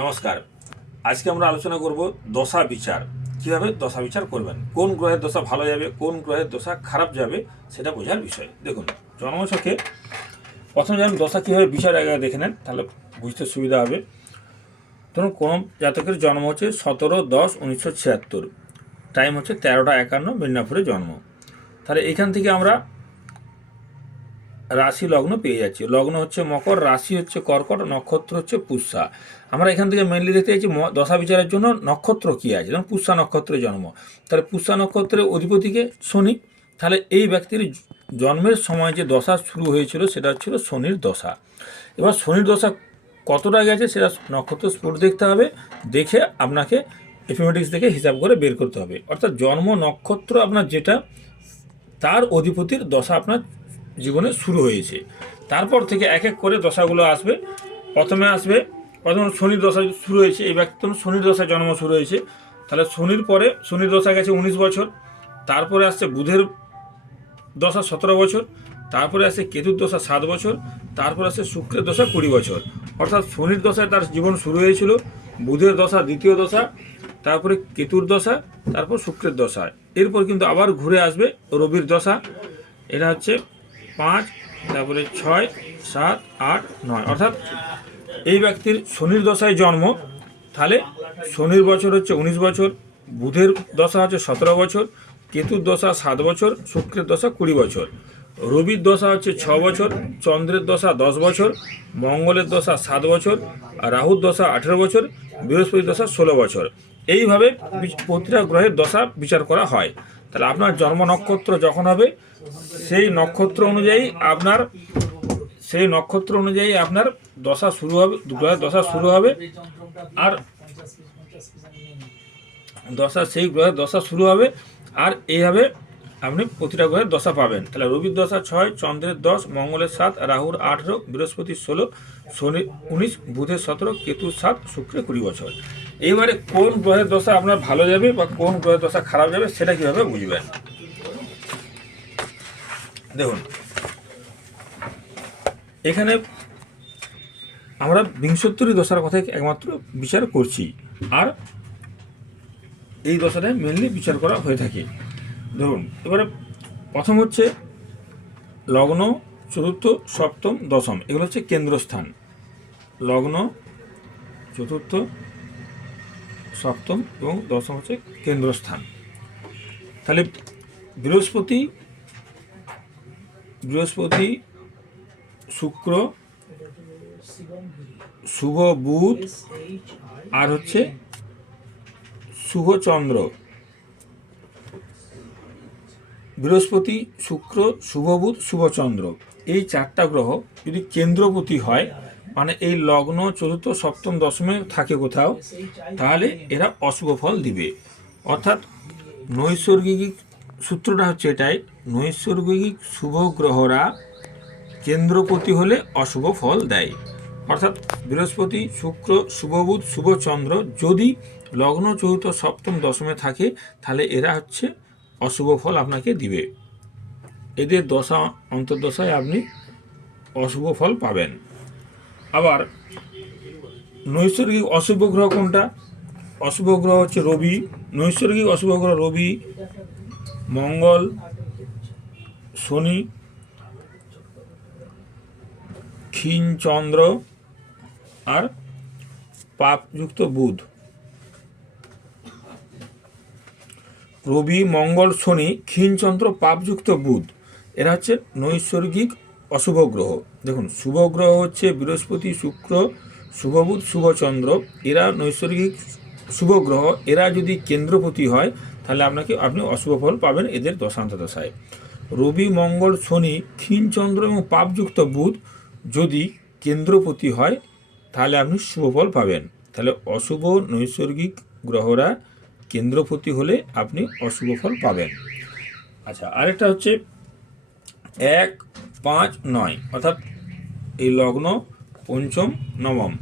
নমস্কার। আজকে আমরা আলোচনা করব দশা বিচার। কিভাবে দশা বিচার করবেন, কোন গ্রহের দশা ভালো যাবে, কোন গ্রহের দশা খারাপ যাবে, সেটা বোঝার বিষয়। দেখুন, জন্মছকে প্রথমে যেমন দশা কীভাবে বিচার আগে দেখে নেন, তাহলে বুঝতে সুবিধা হবে। ধরুন কোন জাতকের জন্ম হচ্ছে 17-10-1976, টাইম হচ্ছে 13টা 51, মিদনাপুরে জন্ম। তাহলে এখান থেকে আমরা রাশি লগ্ন পেয়ে যাচ্ছি। লগ্ন হচ্ছে মকর, রাশি হচ্ছে কর্কট, নক্ষত্র হচ্ছে পুষ্যা। আমরা এখান থেকে মেনলি দেখতে চাইছি দশা বিচারের জন্য নক্ষত্র কী আছে। যেমন পুষ্যা নক্ষত্রে জন্ম, তাহলে পুষ্যা নক্ষত্রের অধিপতিকে শনি। তাহলে এই ব্যক্তির জন্মের সময় যে দশা শুরু হয়েছিল সেটা হচ্ছিল শনির দশা। এবার শনির দশা কতটা গেছে সেটা নক্ষত্র স্ফুট দেখতে হবে, দেখে আপনাকে এফিমেটিক্স দেখে হিসাব করে বের করতে হবে। অর্থাৎ জন্ম নক্ষত্র আপনার যেটা, তার অধিপতির দশা আপনার জীবনে শুরু হয়েছে। তারপর থেকে এক এক করে দশাগুলো আসবে। প্রথমে শনির দশা শুরু হয়েছে, এই ব্যক্তি শনির দশায় জন্ম শুরু হয়েছে, তাহলে শনির পরে শনির দশা গেছে 19 বছর। তারপরে আসছে বুধের দশা 17 বছর, তারপরে আসছে কেতুর দশা 7 বছর, তারপরে আসছে শুক্রের দশা 20 বছর। অর্থাৎ শনির দশায় তার জীবন শুরু হয়েছিল, বুধের দশা দ্বিতীয় দশা, তারপরে কেতুর দশা, তারপর শুক্রের দশা। এরপর কিন্তু আবার ঘুরে আসবে রবির দশা। এটা হচ্ছে 5, তারপরে 6, 7, 8, 9। অর্থাৎ এই ব্যক্তির শনির দশায় জন্ম, তাহলে শনির বছর হচ্ছে 19 বছর, বুধের দশা হচ্ছে 17 বছর, কেতুর দশা 7 বছর, শুক্রের দশা 20 বছর, রবির দশা হচ্ছে 6 বছর, চন্দ্রের দশা 10 বছর, মঙ্গলের দশা 7 বছর, আর রাহুর দশা 18 বছর, বৃহস্পতির দশা 16 বছর। এইভাবে প্রতিটা গ্রহের দশা বিচার করা হয়। তাহলে আপনার জন্ম নক্ষত্র যখন হবে, সেই নক্ষত্র অনুযায়ী আপনার দশা শুরু হবে, গ্রহের দশা শুরু হবে। আর সেই গ্রহের দশা শুরু হবে, আর এইভাবে আপনি প্রতিটা গ্রহের দশা পাবেন। তাহলে রবির দশা 6, চন্দ্রের 10, মঙ্গলের 7, রাহুর 18, বৃহস্পতির 16, শনির 19, বুধের 17, কেতুর 7, শুক্রের 20 বছর। এইবারে কোন গ্রহের দশা আপনার ভালো যাবে বা কোন গ্রহের দশা খারাপ যাবে সেটা কীভাবে বুঝবেন। দেখুন, এখানে আমরা বিংশোত্তরী দশার কথাই একমাত্র বিচার করছি, আর এই দশাটাই মেনলি বিচার করা হয়ে থাকে। ধরুন, এবারে প্রথম হচ্ছে লগ্ন, চতুর্থ, সপ্তম, দশম, এগুলো হচ্ছে কেন্দ্রস্থান। লগ্ন, চতুর্থ, সপ্তম এবং দশম হচ্ছে কেন্দ্রস্থান। তাহলে বৃহস্পতি, শুক্র, শুভ বুধ, আর হচ্ছে শুভ চন্দ্র। বৃহস্পতি, শুক্র, শুভ বুধ, শুভ চন্দ্র, এই 4টা গ্রহ যদি কেন্দ্রপতি হয়, মানে এই লগ্ন, চতুর্থ, সপ্তম, দশমে থাকে কোথাও, তাহলে এরা অশুভ ফল দিবে। অর্থাৎ নৈসর্গিক সূত্রটা হচ্ছে এটাই, নৈসর্গিক শুভ গ্রহরা কেন্দ্রপতি হলে অশুভ ফল দেয়। অর্থাৎ বৃহস্পতি, শুক্র, শুভ বুধ, শুভ চন্দ্র যদি লগ্ন, চতুর্থ, সপ্তম, দশমে থাকে, তাহলে এরা হচ্ছে অশুভ ফল আপনাকে দিবে। এদের দশা অন্তর্দশায় আপনি অশুভ ফল পাবেন। আবার নৈসর্গিক অশুভ গ্রহ কোনটা? অশুভ গ্রহ হচ্ছে রবি। নৈসর্গিক অশুভ গ্রহ রবি, মঙ্গল, শনি, ক্ষীণ চন্দ্র, আর পাপযুক্ত বুধ। রবি, মঙ্গল, শনি, ক্ষীণ চন্দ্র, পাপযুক্ত বুধ, এরা হচ্ছে নৈসর্গিক অশুভ গ্রহ। দেখুন, শুভ গ্রহ হচ্ছে বৃহস্পতি, শুক্র, শুভ বুধ, শুভ চন্দ্র, এরা নৈসর্গিক শুভ গ্রহ। এরা যদি কেন্দ্রপতি হয়, তাহলে আপনি অশুভ ফল পাবেন এদের দশান্তদশায়। রবি, মঙ্গল, শনি, ক্ষীণ চন্দ্র এবং পাপযুক্ত বুধ যদি কেন্দ্রপতি হয়, তাহলে আপনি শুভ ফল পাবেন। তাহলে অশুভ নৈসর্গিক গ্রহরা কেন্দ্রপতি হলে আপনি অশুভ ফল পাবেন। আচ্ছা, আরেকটা হচ্ছে 1, 5, 9, অর্থাৎ এই লগ্ন, পঞ্চম, নবম,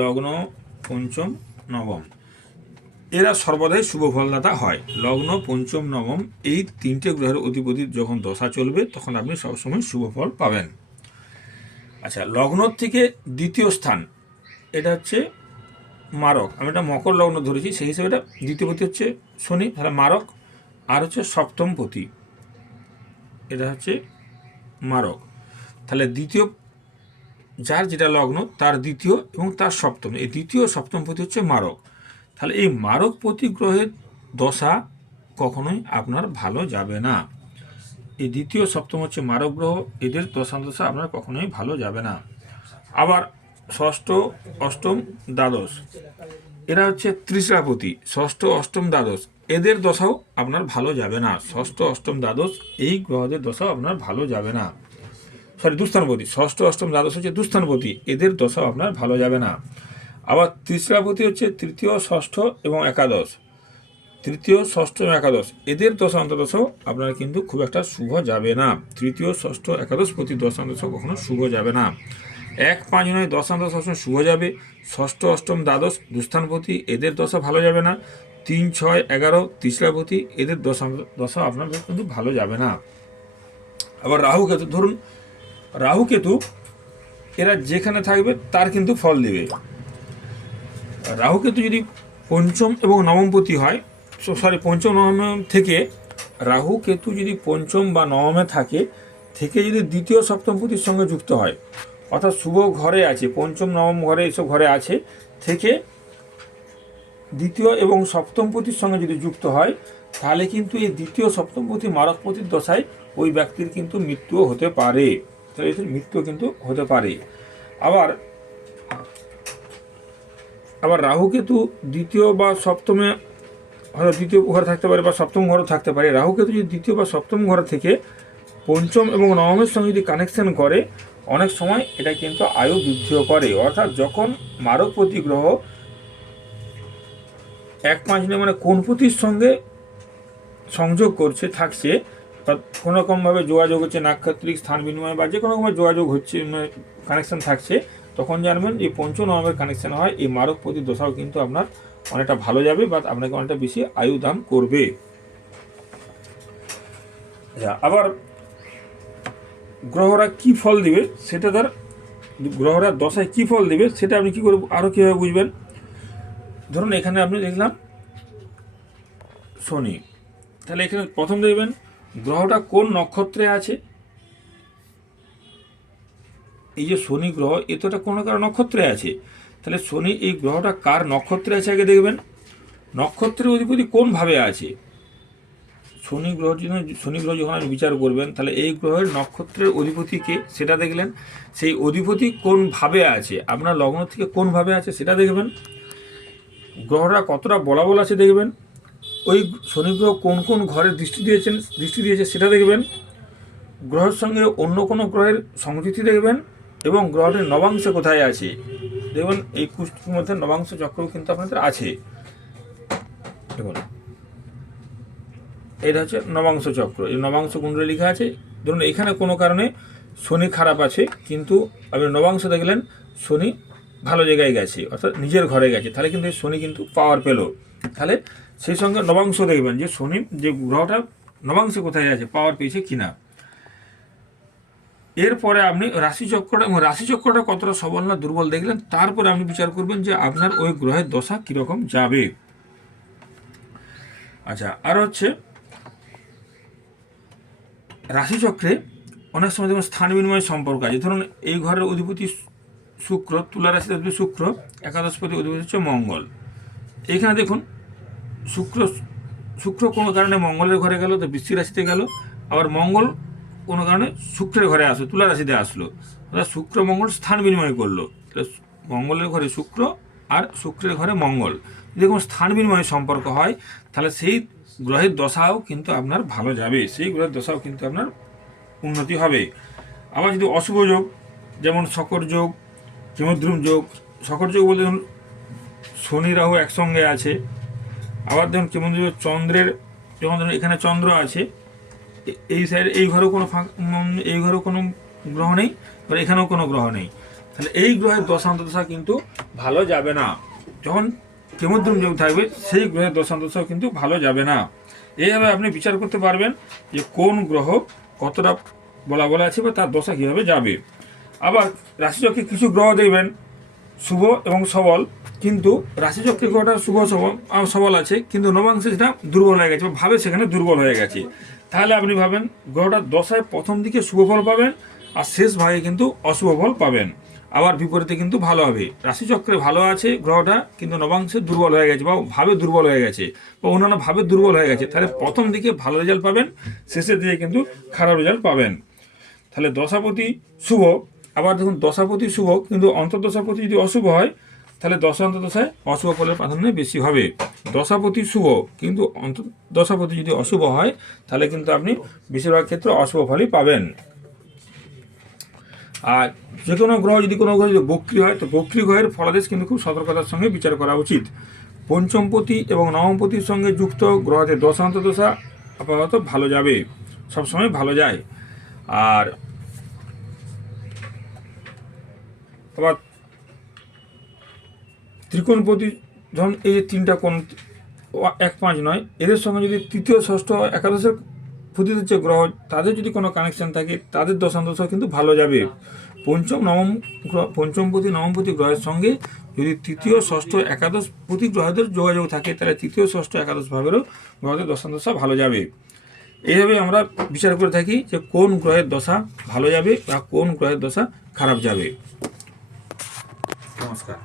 লগ্ন, পঞ্চম, নবম, এরা সর্বদাই শুভ ফলদাতা হয়। লগ্ন, পঞ্চম, নবম, এই 3টে গ্রহের অধিপতির যখন দশা চলবে, তখন আপনি সবসময় শুভ ফল পাবেন। আচ্ছা, লগ্ন থেকে দ্বিতীয় স্থান, এটা হচ্ছে মারক, আমি এটা মকর লগ্ন ধরেছি, সেই হিসেবে এটা দ্বিতীয় পতি হচ্ছে শনি, তাহলে মারক। আর হচ্ছে সপ্তম পতি, এটা হচ্ছে মারক। তাহলে দ্বিতীয়, যার যেটা লগ্ন তার দ্বিতীয় এবং তার সপ্তম, এই দ্বিতীয় সপ্তম পতি হচ্ছে মারক। তাহলে এই মারক পতি গ্রহের দশা কখনোই আপনার ভালো যাবে না। এই দ্বিতীয় সপ্তম হচ্ছে মারক গ্রহ, এদের দশা আপনার কখনোই ভালো যাবে না। আবার ষষ্ঠ, অষ্টম, দ্বাদশ, এরা হচ্ছে ত্রিশরাপতি, ষষ্ঠ, অষ্টম, দ্বাদশ, এদের দশাও আপনার ভালো যাবে না। ষষ্ঠ, অষ্টম, দ্বাদশ এই গ্রহদের দশাও আপনার ভালো যাবে না। দুস্থানপতি, ষষ্ঠ, অষ্টম, দ্বাদশ হচ্ছে দুস্থানপতি, এদের দশাও আপনার ভালো যাবে না। আবার ত্রিশরাপতি হচ্ছে তৃতীয়, ষষ্ঠ এবং একাদশ, তৃতীয়, ষষ্ঠ এবং একাদশ, এদের দশা অন্তর্দশাও আপনার কিন্তু খুব একটা শুভ যাবে না। তৃতীয়, ষষ্ঠ, একাদশ প্রতি দশা অন্তর্দশা কখনো শুভ যাবে না। 1, 5, 9 দশান্তর সবসময় শুভ যাবে। ষষ্ঠ, অষ্টম, দ্বাদশ দুস্থানপতি, এদের দশা ভালো যাবে না। 3, 6, 11 ত্রিশরাপতি, এদের দশা আপনার কিন্তু ভালো যাবে না। আবার রাহু কেতু, ধরুন রাহু কেতু এরা যেখানে থাকবে তার কিন্তু ফল দেবে। রাহু কেতু যদি পঞ্চম এবং নবমপতি হয়, পঞ্চম নবম থেকে রাহু কেতু যদি পঞ্চম বা নবমে থেকে যদি দ্বিতীয় সপ্তমপতির সঙ্গে যুক্ত হয়, অর্থাৎ শুভ ঘরে আছে, পঞ্চম নবম ঘরে এসব ঘরে আছে, থেকে দ্বিতীয় এবং সপ্তমপতির সঙ্গে যদি যুক্ত হয়, তাহলে কিন্তু এই দ্বিতীয় সপ্তমপতি মারকপতির দশায় ওই ব্যক্তির কিন্তু মৃত্যুও হতে পারে। তাহলে এদের মৃত্যু কিন্তু হতে পারে। আবার রাহুকেতু দ্বিতীয় বা সপ্তমে, হয়তো দ্বিতীয় ঘরে থাকতে পারে বা সপ্তম ঘরেও থাকতে পারে। রাহুকেতু যদি দ্বিতীয় বা সপ্তম ঘরে থেকে পঞ্চম এবং নবমের সঙ্গে যদি কানেকশন করে, অনেক সময় এটা কিন্তু আয়ু বৃদ্ধিও করে। অর্থাৎ যখন মারকপতি গ্রহ 1, 5 মানে কোনপতির সঙ্গে সংযোগ থাকছে বা কোনো রকমভাবে যোগাযোগ হচ্ছে, নাক্ষত্রিক স্থান বিনিময় বা যে কোনো রকমের যোগাযোগ হচ্ছে, কানেকশন থাকছে, তখন জানবেন এই পঞ্চম নবমের কানেকশন হয়, এই মারকপতির দশাও কিন্তু আপনার অনেকটা ভালো যাবে বা আপনাকে অনেকটা বেশি আয়ু দান করবে। আবার গ্রহরা কি ফল দিবে সেটা, গ্রহরা দশায় কি ফল দিবে সেটা আপনি কি করে আরও কীভাবে বুঝবেন? ধরুন এখানে আপনি দেখলাম শনি, তাহলে এখানে প্রথম দেখবেন গ্রহটা কোন নক্ষত্রে আছে। এই যে শনি গ্রহ, এ তো কোনো কারো নক্ষত্রে আছে, তাহলে শনি এই গ্রহটা কার নক্ষত্রে আছে আগে দেখবেন। নক্ষত্রের অধিপতি কোনভাবে আছে, শনি গ্রহ যখন আপনি বিচার করবেন, তাহলে এই গ্রহের নক্ষত্রের অধিপতিকে সেটা দেখলেন, সেই অধিপতি কোনভাবে আছে, আপনার লগ্ন থেকে কোনভাবে আছে সেটা দেখবেন। গ্রহরা কতটা বলাবল আছে দেখবেন। ওই শনি গ্রহ কোন কোন ঘরে দৃষ্টি দিয়েছে সেটা দেখবেন। গ্রহের সঙ্গে অন্য কোনো গ্রহের সংযুক্তি দেখবেন এবং গ্রহটির নবাংশ কোথায় আছে দেখবেন। এই কুষ্ঠির মধ্যে নবাংশ চক্রও কিন্তু আপনাদের আছে। দেখুন এটা হচ্ছে নবাংশ চক্র, এই নবাংশ কুণ্ডলে লেখা আছে। ধরুন এখানে কোনো কারণে শনি খারাপ আছে, কিন্তু আপনি নবাংশ দেখলেন শনি ভালো জায়গায় গেছে, অর্থাৎ নিজের ঘরে গেছে, তাহলে কিন্তু শনি কিন্তু পাওয়ার পেল। তাহলে সেই সঙ্গে নবাংশ দেখবেন যে শনি যে গ্রহটা নবাংশে কোথায় আছে, পাওয়ার পেয়েছে কিনা। এরপরে আপনি রাশিচক্রটা এবং রাশিচক্রটা কতটা সবল না দুর্বল দেখলেন, তারপরে আপনি বিচার করবেন যে আপনার ওই গ্রহের দশা কীরকম যাবে। আচ্ছা, আর হচ্ছে রাশিচক্রে অনেক সময় দেখুন স্থান বিনিময় সম্পর্ক আছে। ধরুন এই ঘরের অধিপতি শুক্র, তুলা রাশির অধিপতি শুক্র, একাদশপতি অধিপতি হচ্ছে মঙ্গল। এইখানে দেখুন শুক্র কোনো কারণে মঙ্গলের ঘরে গেল, তো বৃশ্চিক রাশিতে গেল। আবার মঙ্গল কোনো কারণে শুক্রের ঘরে আসলো, তুলা রাশিতে আসলো, অর্থাৎ শুক্র মঙ্গল স্থান বিনিময় করলো। মঙ্গলের ঘরে শুক্র আর শুক্রের ঘরে মঙ্গল যদি কোনো স্থান বিনিময় সম্পর্ক হয়, তাহলে সেই গ্রহের দশাও কিন্তু আপনার ভালো যাবে, সেই গ্রহের দশাও কিন্তু আপনার উন্নতি হবে। আবার যদি অশুভ যোগ, যেমন শকর যোগ, কেমদ্রুম যোগ, শকর যোগ বলতে ধরুন শনি রাহু একসঙ্গে আছে। আবার ধরুন কেমদ্রুম চন্দ্রের, যেমন ধরুন এখানে চন্দ্র আছে, এই সাইডে এই ঘরেও কোনো গ্রহ নেই, এবার এখানেও কোনো গ্রহ নেই, তাহলে এই গ্রহের দশা কিন্তু ভালো যাবে না। যখন কেমদ্রুম যোগ থাকবে সেই গ্রহের দশা কিন্তু ভালো যাবে না। এইভাবে আপনি বিচার করতে পারবেন যে কোন গ্রহ কতটা বলা আছে বা তার দশা কীভাবে যাবে। আবার রাশিচক্রে কিছু গ্রহ দেখবেন শুভ এবং সবল, কিন্তু রাশিচক্রে গ্রহটা শুভ সবল আছে, কিন্তু নবাংশে সেটা দুর্বল হয়ে গেছে বা ভাবে সেখানে দুর্বল হয়ে গেছে। তাহলে আপনি ভাবেন গ্রহটার দশায় প্রথম দিকে শুভ ফল পাবেন আর শেষ ভাগে কিন্তু অশুভ ফল পাবেন। আবার বিপরীতে কিন্তু ভালো হবে, রাশিচক্রে ভালো আছে গ্রহটা কিন্তু নবাংশে দুর্বল হয়ে গেছে বা ভাবে দুর্বল হয়ে গেছে বা অন্যান্য ভাবে দুর্বল হয়ে গেছে, তাহলে প্রথম দিকে ভালো রেজাল্ট পাবেন, শেষের দিকে কিন্তু খারাপ রেজাল্ট পাবেন। তাহলে দশাপতি শুভ, আবার দেখুন দশাপতি শুভ কিন্তু অন্তর্দশাপতি যদি অশুভ হয় তাহলে অন্তর্দশায় অশুভ ফলের প্রাধান্য বেশি হবে। দশাপতি শুভ কিন্তু অন্তর্দশাপতি যদি অশুভ হয় তাহলে কিন্তু আপনি বেশিরভাগ ক্ষেত্রে অশুভ ফলই পাবেন। আর যে কোনো গ্রহ যদি বক্রী হয় তো বক্রী গ্রহের ফলাদেশ কিন্তু খুব সতর্কতার সঙ্গে বিচার করা উচিত। পঞ্চমপতি এবং নবমপতির সঙ্গে যুক্ত গ্রহদের দশা আপাতত ভালো যাবে, সবসময় ভালো যায়। আর আবার ত্রিকোণপতি যখন এই যে তিনটা কোণ 1, 5 নয়, এদের সঙ্গে যদি তৃতীয় ষষ্ঠ একাদশের পতিত যে গ্রহ তাদের যদি কোনো কানেকশন থাকে তাদের দশা কিন্তু ভালো যাবে। পঞ্চমপতি নবমপতি গ্রহের সঙ্গে যদি তৃতীয় ষষ্ঠ একাদশ পতি গ্রহদের যোগাযোগ থাকে তাহলে তৃতীয় ষষ্ঠ একাদশ ভাবেরও গ্রহদের দশা ভালো যাবে। এইভাবে আমরা বিচার করে থাকি যে কোন গ্রহের দশা ভালো যাবে বা কোন গ্রহের দশা খারাপ যাবে। নমস্কার।